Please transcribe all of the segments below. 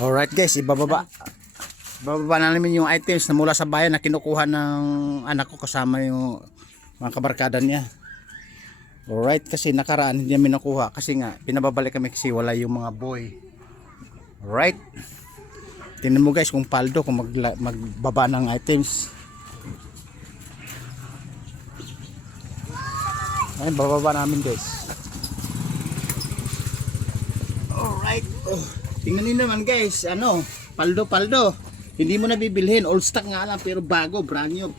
Alright guys, bababa na namin yung items na mula sa bayan na kinukuha ng anak ko kasama yung mga kabarkada niya. Alright, kasi nakaraan hindi namin nakuha kasi nga pinababalik kami kasi wala yung mga boy. Alright, tingnan mo guys kung paldo kung magbaba ng items. Ayun, bababa namin guys. Alright, tingnan niyo naman guys, paldo. Hindi mo na bibilhin, old stock nga lang pero bago, brand new.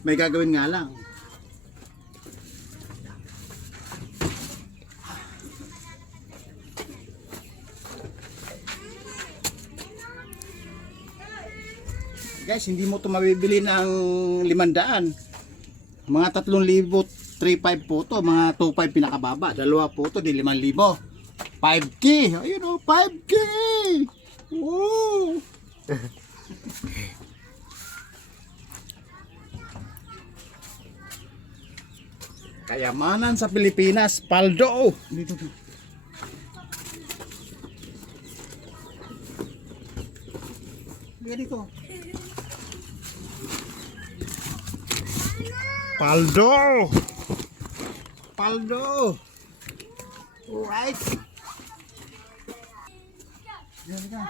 May gagawin nga lang. Guys, hindi mo ito mabibili ng 500. Mga 3,000, 3,500 po ito. Mga 2,500 pinakababa. Dalawa po ito, di 5,000. 5K! Ayun o, 5K! Woo! Kayamanan sa Pilipinas, paldo! Dito. Dito. Paldo. Alright. Yan ka.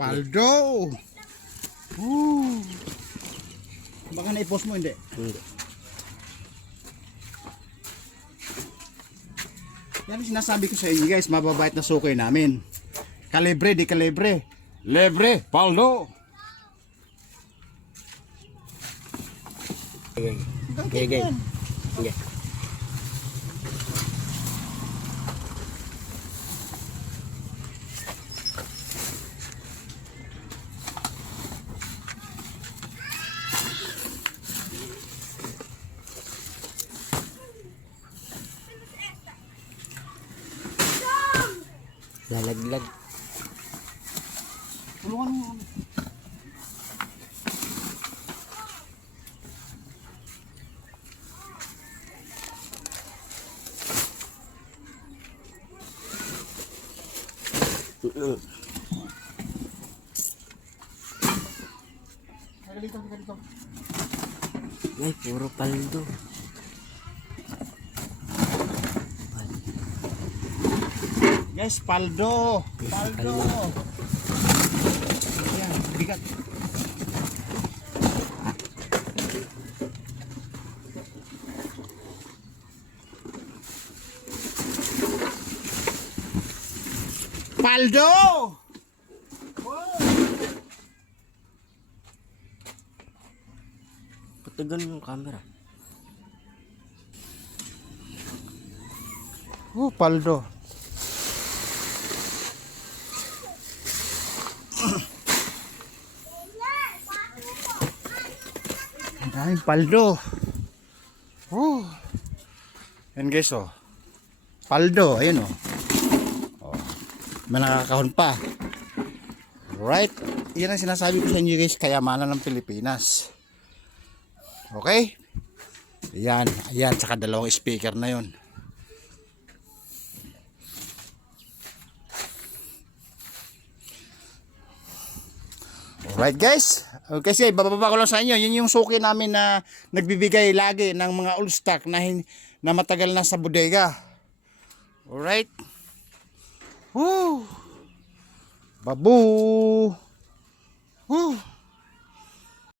Paldo. Baka na-post mo hindi? Hindi. Yan ang sinasabi ko sa inyo guys, mababait na sukay namin. Kalibre, di kalibre. Lebre, paldo. Okay. Lalaglag. Tulungan mo. Dito. Ay, puro paldo. Guys, paldo. Yan, bigat. Paldo! Patagal yung camera. Paldo. Ang daming paldo. Yan guys paldo, ayun may nakakahon pa. Right, yan ang sinasabi ko sa inyo guys, kayamanan ng Pilipinas. Okay, ayan, saka dalawang speaker na yun. Alright guys, kasi bababa ko lang sa inyo, yun yung suki namin na nagbibigay lagi ng mga old stock na matagal na sa bodega. Alright. Babu.